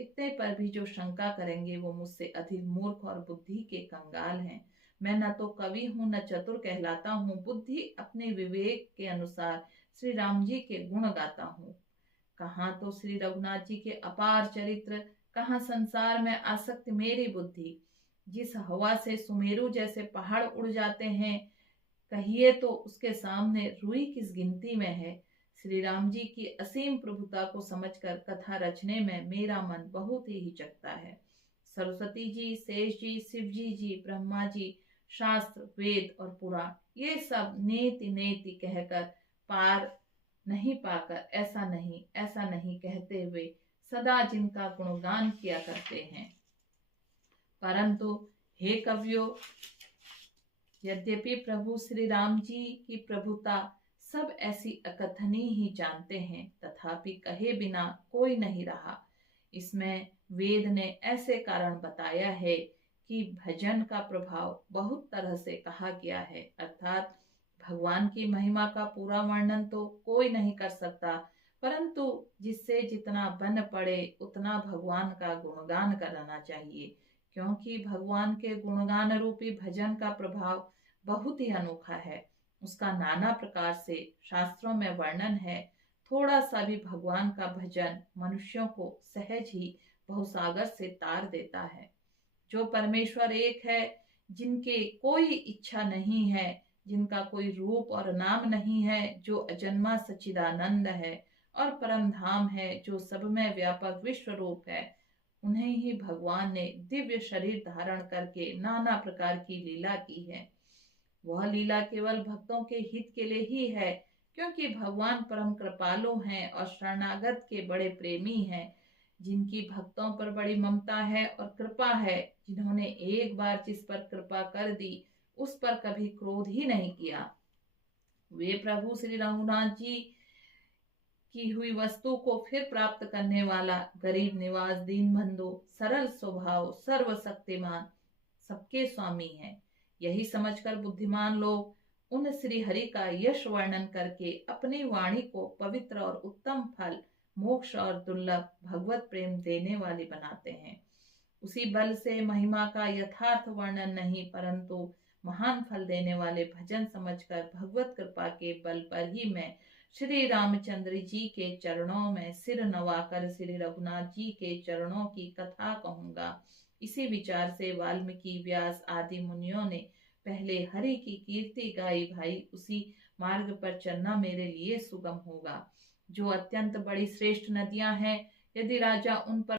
इतने पर भी जो शंका करेंगे वो मुझसे अधिक मूर्ख और बुद्धि के कंगाल हैं। मैं न तो कवि हूँ न चतुर कहलाता हूँ, बुद्धि अपने विवेक के अनुसार श्री राम जी के गुण गाता हूँ। कहाँ तो श्री रघुनाथ जी के अपार चरित्र, कहाँ संसार में आसक्त मेरी बुद्धि। जिस हवा से सुमेरु जैसे पहाड़ उड़ जाते हैं, कहिए तो उसके सामने रुई किस गिनती में है। श्री राम जी की असीम प्रभुता को समझकर कथा रचने में मेरा मन बहुत ही हिचकता है। सरस्वती जी, शेष जी, शिव जी, ब्रह्मा जी, शास्त्र, वेद और पुराण, ये सब नेति नेति कहकर पार नहीं पाकर ऐसा नहीं कहते हुए सदा जिनका गुणगान किया करते हैं। परंतु हे कवियों, यद्यपि प्रभु श्री राम जी की प्रभुता सब ऐसी अकथनीय ही जानते हैं, तथापि कहे बिना कोई नहीं रहा। इसमें वेद ने ऐसे कारण बताया है कि भजन का प्रभाव बहुत तरह से कहा गया है, अर्थात भगवान की महिमा का पूरा वर्णन तो कोई नहीं कर सकता, परंतु जिससे जितना बन पड़े उतना भगवान का गुणगान करना चाहिए, क्योंकि भगवान के गुणगान रूपी भजन का प्रभाव बहुत ही अनोखा है। उसका नाना प्रकार से शास्त्रों में वर्णन है। थोड़ा सा भी भगवान का भजन मनुष्यों को सहज ही भवसागर से तार देता है। जो परमेश्वर एक है, जिनके कोई इच्छा नहीं है, जिनका कोई रूप और नाम नहीं है, जो अजन्मा सच्चिदानंद है और परम धाम है, जो सब में व्यापक विश्व रूप है, उन्हें ही भगवान ने दिव्य शरीर धारण करके नाना प्रकार की लीला की है। वह लीला केवल भक्तों के हित के लिए ही है, क्योंकि भगवान परम कृपालु हैं और शरणागत के बड़े प्रेमी हैं, जिनकी भक्तों पर बड़ी ममता है और कृपा है, जिन्होंने एक बार जिस पर कृपा कर दी उस पर कभी क्रोध ही नहीं किया। वे प्रभु श्री रघुनाथ जी की हुई वस्तु को फिर प्राप्त करने वाला, गरीब निवाज, दीन बंधु, सरल स्वभाव, सर्वशक्तिमान, सबके स्वामी है। यही समझकर बुद्धिमान लोग उन श्री हरि का यश वर्णन करके अपनी वाणी को पवित्र और उत्तम फल, मोक्ष और दुर्लभ भगवत प्रेम देने वाली बनाते हैं। उसी बल से महिमा का यथार्थ वर्णन नहीं, परंतु महान फल देने वाले भजन समझकर भगवत कृपा के बल पर ही मैं श्री रामचंद्र जी के चरणों में सिर नवाकर श्री रघुनाथ जी के चरणों की कथा कहूंगा। इसी विचार से वाल्मीकि, व्यास आदि मुनियों ने पहले हरि की कीर्ति गाई। भाई, उसी मार्ग पर चलना मेरे लिए सुगम होगा। जो अत्यंत बड़ी श्रेष्ठ नदियां हैं, यदि राजा उन पर